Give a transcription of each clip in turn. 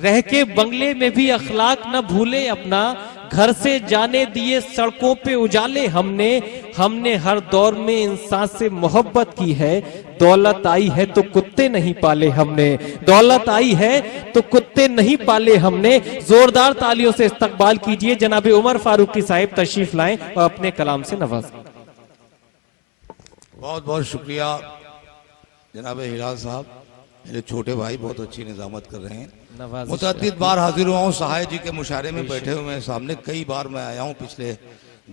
रह के बंगले में भी अखलाक न भूले अपना, घर से जाने दिए सड़कों पे उजाले हमने। हमने हर दौर में इंसान से मोहब्बत की है, दौलत आई है तो कुत्ते नहीं पाले हमने। दौलत आई है तो कुत्ते नहीं पाले हमने। जोरदार तालियों से इस्तकबाल कीजिए जनाब उमर फारूकी साहिब तशरीफ लाएं और अपने कलाम से नवाजें। बहुत बहुत शुक्रिया जनाब हिलाल साहब, मेरे छोटे भाई बहुत अच्छी निजामत कर रहे हैं। मुतअद्दिद बार हाजिर हुआ हूँ सहाय जी के मुशारे में बैठे हुए हैं सामने, कई बार मैं आया हूँ, पिछले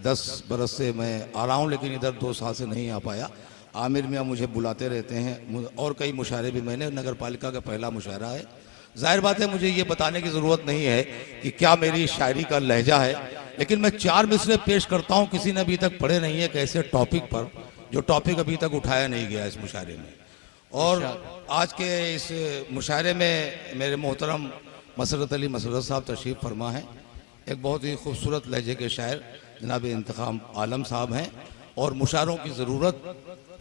10 बरस से मैं आ रहा हूँ, लेकिन इधर 2 साल से नहीं आ पाया। आमिर मियाँ मुझे बुलाते रहते हैं और कई मुशारे भी, मैंने नगर पालिका का पहला मुशायरा है। जाहिर बात है मुझे ये बताने की ज़रूरत नहीं है कि क्या मेरी शायरी का लहजा है, लेकिन मैं 4 मिसरे पेश करता हूँ, किसी ने अभी तक पढ़े नहीं है, कैसे टॉपिक पर जो टॉपिक अभी तक उठाया नहीं गया इस मुशायरे में। और आज के इस मुशायरे में मेरे मोहतरम मसरत अली मसरत साहब तशरीफ़ फरमा हैं। एक बहुत ही खूबसूरत लहजे के शायर जनाब इंतखाम आलम साहब हैं, और मुशायरों की ज़रूरत,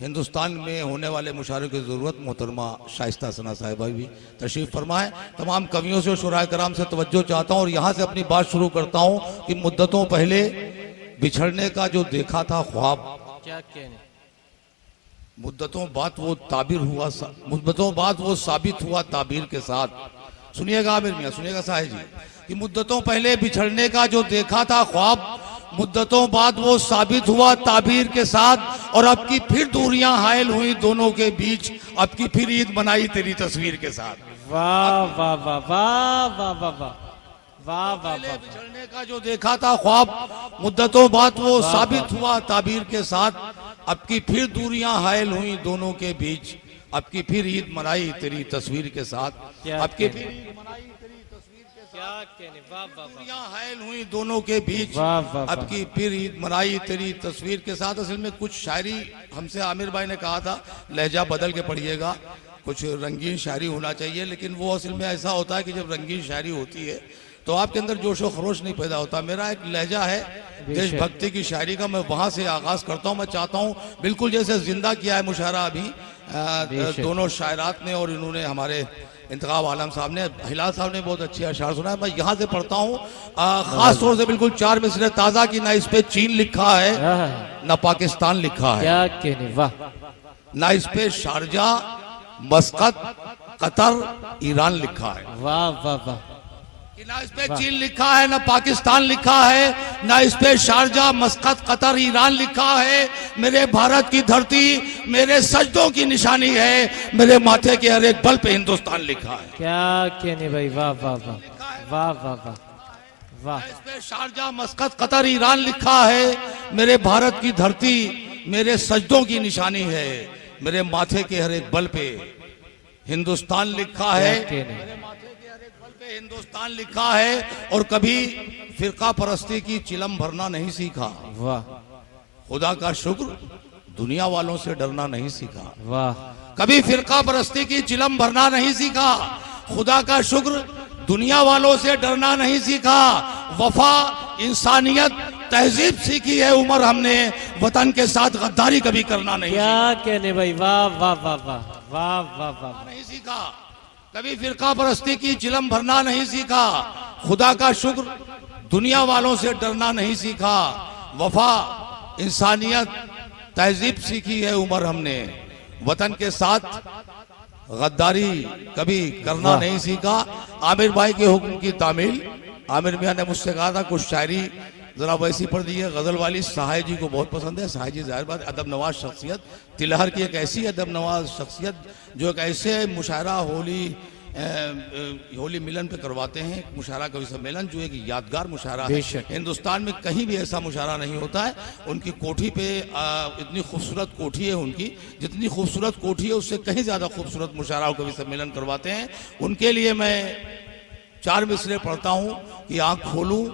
हिंदुस्तान में होने वाले मुशायरों की ज़रूरत मोहतरमा शाइस्ता सना साहिबा भी तशरीफ़ फरमा है। तमाम कवियों से, शुराए कराम से तवज्जो चाहता हूँ और यहाँ से अपनी बात शुरू करता हूँ कि मुद्दतों पहले बिछड़ने का जो देखा था ख्वाब, क्या कहने, मुद्दतों बाद वो ताबीर हुआ, मुद्दतों बाद वो साबित हुआ ताबीर के साथ। सुनिएगा आमिर मियाँ, सुनिएगा साहिब जी, कि मुद्दतों पहले बिछड़ने का जो देखा था ख्वाब, मुद्दतों बाद वो साबित हुआ ताबीर के साथ। और अब की फिर दूरियां हायल हुई दोनों के बीच, अब की फिर ईद मनाई तेरी तस्वीर के साथ। वाह वाह वाह वाह वाह वाह वाह वाह वाह। बिछड़ने का जो देखा था ख्वाब, मुद्दतों बाद वो साबित हुआ ताबीर के साथ। अब की फिर दूरियां हायल हुई दोनों के बीच, अब की फिर ईद मनाई तेरी तस्वीर के साथ। अब की फिर ईद मनाई तेरी तस्वीर के साथ। क्या कहने, वाह वाह। दूरियां हायल हुई दोनों के बीच, अब की फिर ईद मनाई तेरी तस्वीर के साथ। असल में कुछ शायरी हमसे आमिर भाई ने कहा था लहजा बदल के पढ़िएगा, कुछ रंगीन शायरी होना चाहिए, लेकिन वो असल में ऐसा होता है कि जब रंगीन शायरी होती है तो आपके अंदर जोश व खरोश नहीं पैदा होता। मेरा एक लहजा है देशभक्ति की शायरी का, मैं वहां से आगाज करता हूं। मैं चाहता हूं बिल्कुल जैसे जिंदा किया है मुशायरा अभी दोनों शायरात ने, और इन्होंने हमारे इंतखाब आलम साहब ने, हिलाल साहब ने बहुत अच्छे अशार सुना है। मैं यहाँ से पढ़ता हूँ खास तौर से बिल्कुल 4 मिसरे ताज़ा की, ना इस पे चीन लिखा है ना पाकिस्तान लिखा है, क्या कहने, वाह। ना इस पे शारजा मस्कत कतर ईरान लिखा है, वाह वाह वाह। ना इस पे चीन लिखा है ना पाकिस्तान लिखा है, ना इस पे शारजा मस्कत कतर ईरान लिखा है। मेरे भारत की धरती मेरे सजदों की निशानी है, मेरे माथे के हर एक बल पे हिंदुस्तान लिखा है। क्या कहने भाई, वाह वाह वाह वाह वाह वाह वाह। इस पे शारजा मस्कत कतर ईरान लिखा है, मेरे भारत की धरती मेरे सजदों की निशानी है, मेरे माथे के हर एक बल पे हिंदुस्तान लिखा है, हिंदुस्तान लिखा है। और कभी फिरका परस्ती की चिलम भरना नहीं सीखा, वाह। खुदा का शुक्र दुनिया वालों से डरना नहीं सीखा, वाह। कभी फिरका परस्ती की चिलम भरना नहीं सीखा, खुदा का शुक्र दुनिया वालों से डरना नहीं सीखा। वफा इंसानियत तहजीब सीखी है उमर हमने, वतन के साथ गद्दारी कभी करना नहीं, क्या कहने भाई, वाह वाह वाह वाह वाह वाह वाह। नहीं सीखा, कभी फिरका परस्ती की चिलम भरना नहीं सीखा, खुदा का शुक्र दुनिया वालों से डरना नहीं सीखा। वफा इंसानियत तहजीब सीखी है उमर हमने, वतन के साथ गद्दारी कभी करना नहीं सीखा। आमिर भाई के हुक्म की तामील, आमिर मियाँ ने मुझसे कहा था कुछ शायरी जरा वैसी पढ़ दी है, गजल वाली साहिब जी को बहुत पसंद है। साहिब जी जाहिर बात अदब नवाज शख्सियत, तिलहर की एक ऐसी अदब नवाज शख्सियत जो एक ऐसे मुशायरा होली मिलन पे करवाते हैं, मुशायरा कवि सम्मेलन जो एक यादगार मुशायरा है। हिंदुस्तान में कहीं भी ऐसा मुशायरा नहीं होता है। उनकी कोठी पे इतनी खूबसूरत कोठी है उनकी, जितनी खूबसूरत कोठी है उससे कहीं ज़्यादा खूबसूरत मुशायरा कवि सम्मेलन करवाते हैं। उनके लिए मैं 4 मिसरे पढ़ता हूँ कि आँख खोलूँ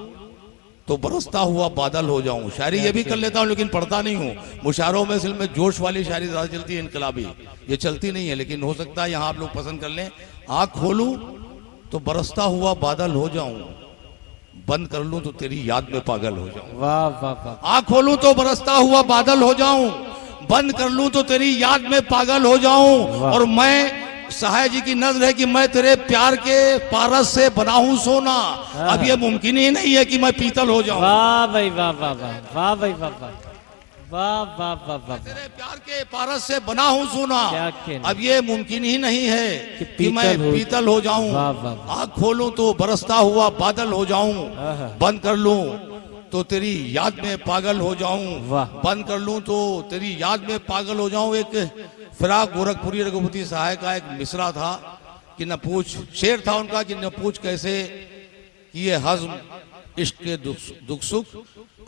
तो बरसता हुआ बादल हो जाऊं। शायरी ये भी कर लेता हूं लेकिन पढ़ता नहीं हूं। मुशायरों में असल में जोश वाली शायरी ज़्यादा चलती है, इनकलाबी ये चलती नहीं है, लेकिन हो सकता है यहाँ आप लोग पसंद कर लें। आँख खोलूं तो बरसता हुआ बादल हो जाऊं, बंद कर लूं तो तेरी याद में पागल हो जाऊं। वाह वाह वाह। आँख खोलूं तो बरसता हुआ बादल हो जाऊं, बंद कर लूं तो तेरी याद में पागल हो जाऊं। और मैं सहाय जी की नज़र है कि मैं तेरे प्यार के पारस से बना हूं सोना, अब ये मुमकिन ही नहीं है कि मैं पीतल हो जाऊं। वाह भाई वाह वाह वाह वाह भाई वाह वाह वाह वाह वाह वाह। तेरे प्यार के पारस से बना हूं सोना, क्या कहना। अब ये मुमकिन ही नहीं है कि मैं पीतल हो जाऊं। वाह वाह। आँख खोलूं तो बरसता हुआ बादल हो जाऊं, बंद कर लूं तो तेरी याद में पागल हो जाऊं, वाह। बंद कर लूं तो तेरी याद में पागल हो जाऊं। एक फिराक गोरखपुरी रघुपति सहाय का एक मिसरा था कि न पूछ, शेर था उनका कि न पूछ कैसे कि ये हज़्म इश्क के दुख सुख,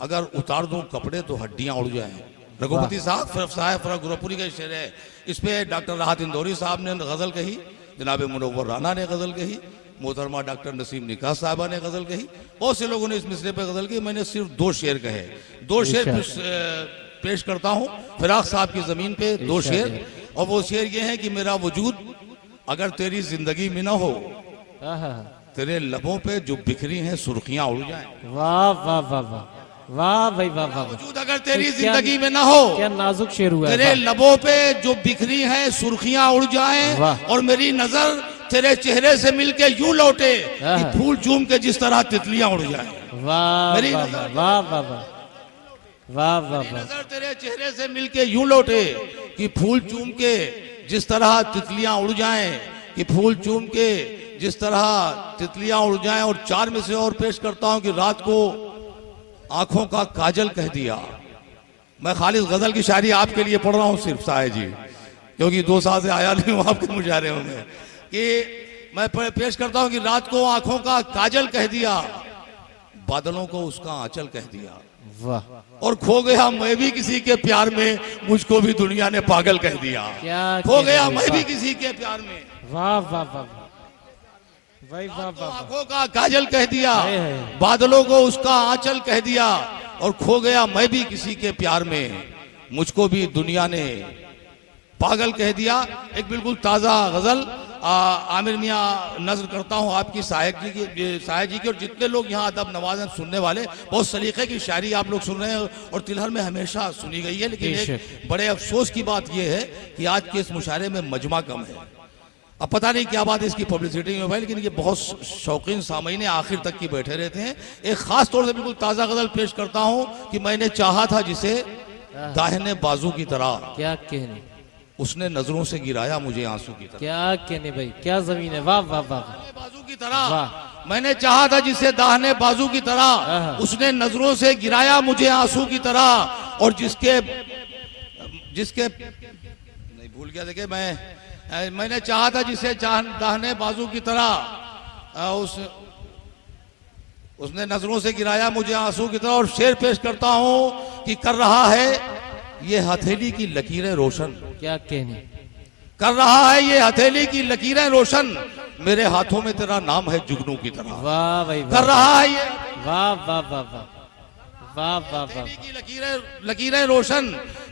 अगर उतार दूं कपड़े तो हड्डियां उड़ जाएं। रघुपति साहब फिराक गोरखपुरी का शेर है। इस पे डॉक्टर राहत इंदौरी साहब ने गजल कही, जनाब मुनव्वर राना ने गजल कही, मोहतरमा डॉक्टर नसीम निकाह साहबा ने गजल कही, बहुत से लोगों ने इस मिसरे पे गजल की। मैंने सिर्फ 2 शेर कहे, 2 शेर पेश करता हूँ फिराक साहब की जमीन पे, 2 शेर। और वो शेर ये है कि मेरा वजूद अगर तेरी जिंदगी में ना हो, तेरे लबों पे जो बिखरी हैं सुर्खियां उड़ जाएं। वाह वाह वाह वाह वाह भाई वाह वाह। वजूद अगर तेरी जिंदगी में ना हो, क्या नाजुक शेर हुआ है। तेरे लबों पे जो बिखरी हैं सुर्खियां उड़ जाएं, और मेरी नजर तेरे चेहरे से मिलके यूं लौटे कि फूल चूम के जिस तरह तितलियां उड़ जाएं। वाह मेरी वाह नजर वाह वाह वाह वाह वाह। नजर तेरे चेहरे से मिलके यूं लौटे कि फूल चूम के जिस तरह तितलियां उड़ जाएं, कि फूल चूम के जिस तरह तितलियां उड़ जाएं। और 4 में से और पेश करता हूं कि रात को आंखों का काजल कह दिया। मैं खालिद गजल की शायरी आपके लिए पढ़ रहा हूं सिर्फ साहे जी, क्योंकि 2 साल से आया नहीं हूं आपके मुजाहरे में, कि मैं पेश करता हूं कि रात को आंखों का काजल कह दिया, बादलों को उसका आंचल कह दिया। वाह। और खो गया मैं भी किसी के प्यार में, मुझको भी दुनिया ने पागल कह दिया। खो गया मैं भी किसी के प्यार में। वाह वाह वाह भाई वाह वाह। आंखों का काजल कह दिया, बादलों को उसका आंचल कह दिया, और खो गया मैं भी किसी के प्यार में, मुझको भी दुनिया ने पागल कह दिया। एक बिल्कुल ताजा गजल आमिर मियाँ नजर करता हूँ आपकी साहिब जी की, और जितने लोग यहाँ अदब नवाज हैं सुनने वाले, बहुत सलीके की शायरी आप लोग सुन रहे हैं और तिलहर में हमेशा सुनी गई है। लेकिन एक बड़े अफसोस की बात यह है कि आज के इस मुशायरे में मजमा कम है। अब पता नहीं क्या बात है इसकी पब्लिसिटी में भाई, लेकिन ये बहुत शौकीन सामीन आखिर तक की बैठे रहते हैं। एक खास तौर से बिल्कुल ताज़ा गजल पेश करता हूँ कि मैंने चाहा था जिसे दाहिने बाजू की तरह, क्या कहने, उसने नजरों से गिराया मुझे आंसू की तरह। क्या कहने भाई, क्या जमीन है। वाह वाह वाह। बाजू की तरह मैंने चाहा था जिसे दाहिने बाजू की तरह, उसने नजरों से गिराया मुझे आंसू की तरह। और जिसके नहीं भूल गया, देखे मैंने चाहा था जिसे दाहिने बाजू की तरह, उसने नजरों से गिराया मुझे आंसू की तरह। और शेर पेश करता हूं कि कर रहा है ये हथेली की लकीरें रोशन, क्या कहने, कर रहा है ये हथेली की लकीरें रोशन, मेरे हाथों में तेरा नाम है जुगनू की तरह। वाह भाई, कर रहा है ये, वाह वाह वाह वाह वाह वाह वाह की लकीरें रोशन,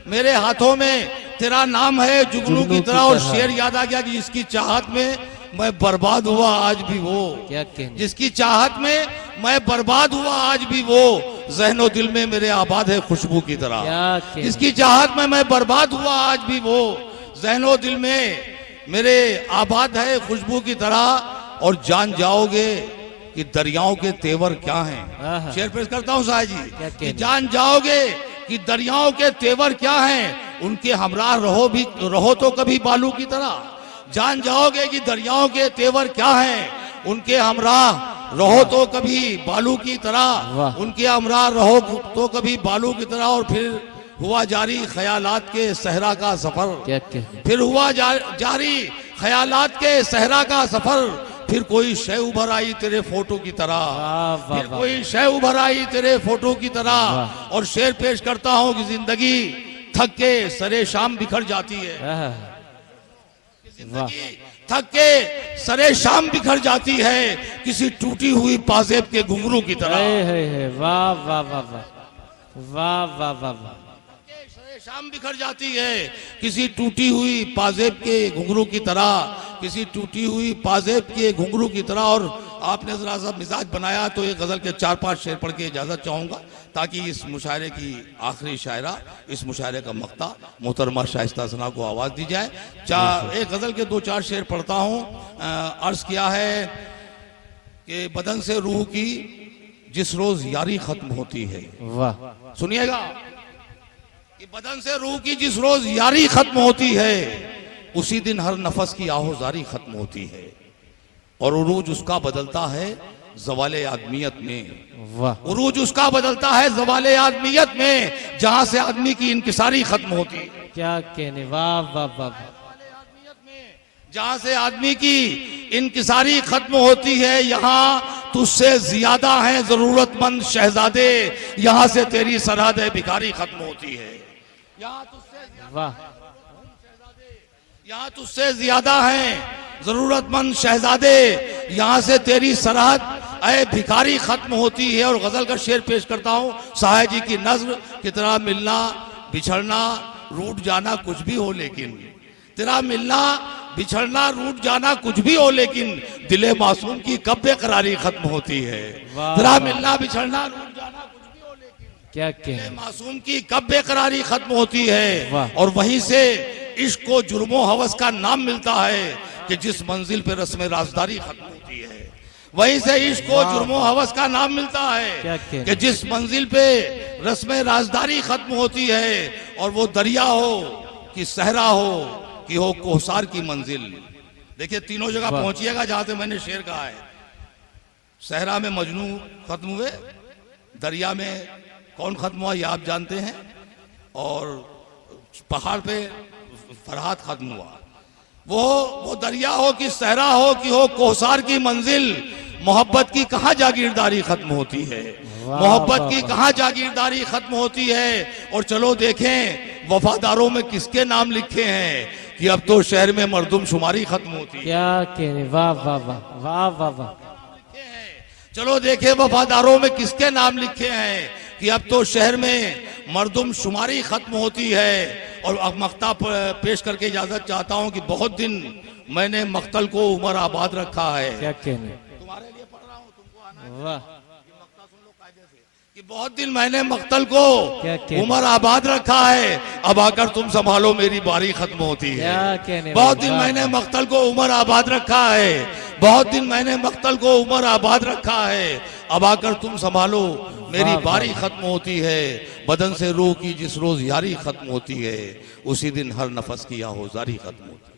मेरे हाथों में तेरा नाम है जुगनू की तरह। और शेर याद आ गया कि जिसकी चाहत में मैं बर्बाद हुआ आज भी वो, क्या कहने, जिसकी चाहत में मैं बर्बाद हुआ आज भी वो, ज़हनो दिल में मेरे आबाद है खुशबू की तरह। जिसकी चाहत में मैं बर्बाद हुआ आज भी वो, ज़हनो दिल में मेरे आबाद है खुशबू की तरह। और जान जाओगे कि दरियाओं के तेवर क्या हैं। शेर पेश करता हूँ साहब जी कि जान जाओगे कि दरियाओं के तेवर क्या हैं, उनके हमराह रहो तो कभी बालू की तरह। जान जाओगे कि दरियाओं के तेवर क्या हैं, उनके हमराह रहो तो कभी बालू की तरह, उनके हमराह रहो तो कभी बालू की तरह। और फिर हुआ जारी ख्यालात के सहरा का सफर, फिर हुआ जारी ख्यालात के सहरा का सफर। फिर कोई शय उभर आई तेरे फोटो की तरह, फिर कोई शय उभर आई तेरे फोटो की तरह। और शेर पेश करता हूं कि जिंदगी थक के सरे शाम बिखर जाती है, थक के सरे शाम बिखर जाती है, किसी टूटी हुई पाजेब के घुंघरू की तरह। वाह वाह वाह वाह वाह वाह वाह। शाम बिखर जाती है किसी टूटी हुई पाजेब के घुंघरू की तरह, किसी टूटी हुई पाजेब के घुंघरू की तरह। और आपने जरा सा मिजाज बनाया तो एक गजल के 4-5 शेर पढ़ के इजाजत चाहूंगा, ताकि इस मुशायरे की आखिरी शायरा, इस मुशायरे का मक्ता मोहतरमा शाइस्ता सना को आवाज दी जाए। एक गजल के 2-4 शेर पढ़ता हूँ। अर्ज किया है कि बदन से रूह की जिस रोज यारी खत्म होती है, वाह, सुनिएगा, कि बदन से रूह की जिस रोज यारी खत्म होती है, उसी दिन हर नफस की आहोजारी खत्म होती है, और उरूज उसका बदलता है ज़वाले आदमियत में। वाह, उरूज उसका बदलता है ज़वाले आदमियत में, जहां से आदमी की इनकिसारी खत्म होती है। क्या कहने, वाह वाह वाह, जहां से आदमी की इनकिसारी खत्म होती है, यहाँ तुझसे ज्यादा है जरूरतमंद शहजादे, यहाँ से तेरी सरहद भिखारी खत्म होती है। यहाँ तुझसे, वाह, यहाँ तुझसे ज्यादा है जरूरतमंद शहजादे, यहाँ से तेरी सरहद ऐ भिखारी खत्म होती है। और गजल का शेर पेश करता हूँ, साहे जी की नज्र कि तेरा मिलना बिछड़ना रूठ जाना कुछ भी हो, लेकिन तेरा मिलना बिछड़ना रूठ जाना कुछ भी हो, लेकिन दिले मासूम की कब बेकरारी खत्म होती है। तेरा मिलना बिछड़ना रूठ जाना कुछ भी हो, लेकिन क्या दिले कहने, मासूम की कब बेकरारी खत्म होती है। वाह। और वहीं से इश्क को जुर्मो हवस का नाम मिलता है कि जिस मंजिल पे रस्म राजदारी खत्म होती है। वहीं से इश्क को जुर्मो हवस का नाम मिलता क्या है कहने। कि जिस मंजिल पे रस्म राजदारी खत्म होती है। और वो दरिया हो कि सहरा हो कि हो कोहसार की मंजिल। देखिए तीनों जगह वाह। पहुंचिएगा जहां से मैंने शेर कहा है। सहरा में मजनू खत्म हुए, दरिया में कौन खत्म हुआ ये आप जानते हैं, और पहाड़ पे फरहाद खत्म हुआ। वो दरिया हो कि सहरा हो कि हो कोहसार की मंजिल, मोहब्बत की कहाँ जागीरदारी खत्म होती है। मोहब्बत की कहाँ जागीरदारी खत्म होती है। और चलो देखें वफादारों में किसके नाम लिखे हैं कि अब तो शहर में मर्दुम शुमारी खत्म होती है। क्या कहने, वाह वाह वाह वाह वाह वाह, चलो देखें वफादारों में किसके नाम लिखे हैं कि अब तो शहर में मर्दुम शुमारी खत्म होती है। और अब मक्ता पेश करके इजाजत चाहता हूं कि बहुत दिन मैंने मक्तल को उमर आबाद रखा है। क्या कहने, तुम्हारे लिए पढ़ रहा हूं, तुमको आना है। वाह, ये मक्ता सुन लो कायदे से कि बहुत दिन मैंने मक्तल को क्या कहने। उमर आबाद रखा है, अब आकर तुम संभालो मेरी बारी खत्म होती है। क्या कहने, बहुत दिन वाह, मैंने मक्तल को उमर आबाद रखा है, बहुत दिन मैंने मक्तल को उमर आबाद रखा है, अब आकर तुम संभालो मेरी वाह, बारी वाह। खत्म होती है। बदन से रूह की जिस रोज यारी खत्म होती है, उसी दिन हर नफस की आहोजारी खत्म होती है।